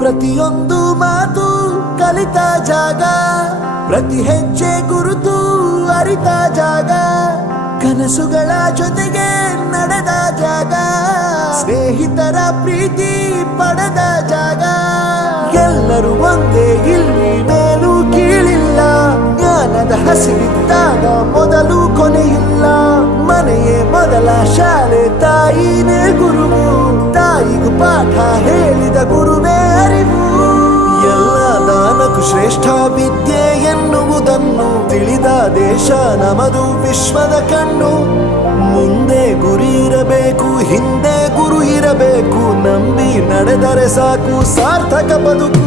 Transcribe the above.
ಪ್ರತಿಯೊಂದು ಮಾತು ಕಲಿತ ಜಾಗ, ಪ್ರತಿ ಹೆಜ್ಜೆ ಗುರುತು ಅರಿತ ಜಾಗ, ಕನಸುಗಳ ಜೊತೆಗೆ ನಡೆದ ಜಾಗ, ಸ್ನೇಹಿತರ ಪ್ರೀತಿ ಪಡೆದ ಜಾಗ. ಎಲ್ಲರೂ ಒಂದೇ, ಇಲ್ಲಿ ಮೇಲೂ ಕೀಳಿಲ್ಲ, ಜ್ಞಾನದ ಹಸಿವಿದ್ದಾಗ ಮೊದಲು ಕೊನೆಯಿಲ್ಲ. ಮನೆಯೇ ಮೊದಲ ಶಾಲೆ, ತಾಯಿನೇ ಗುರುವು, ತಾಯಿಗೂ ಪಾಠ ಹೇಳಿದ ಗುರುವೇ ಅರಿವು. ಎಲ್ಲ ದಾನಕ್ಕೂ ಶ್ರೇಷ್ಠ ವಿದ್ಯೆ ಎನ್ನುವುದನ್ನು ತಿಳಿದ ದೇಶ ನಮದು, ವಿಶ್ವದ ಕಣ್ಣು. ಮುಂದೆ ಗುರಿ ಇರಬೇಕು, ಹಿಂದೆ ಗುರು ಇರಬೇಕು, ನಂಬಿ ನಡೆದರೆ ಸಾಕು ಸಾರ್ಥಕ ಬದುಕು.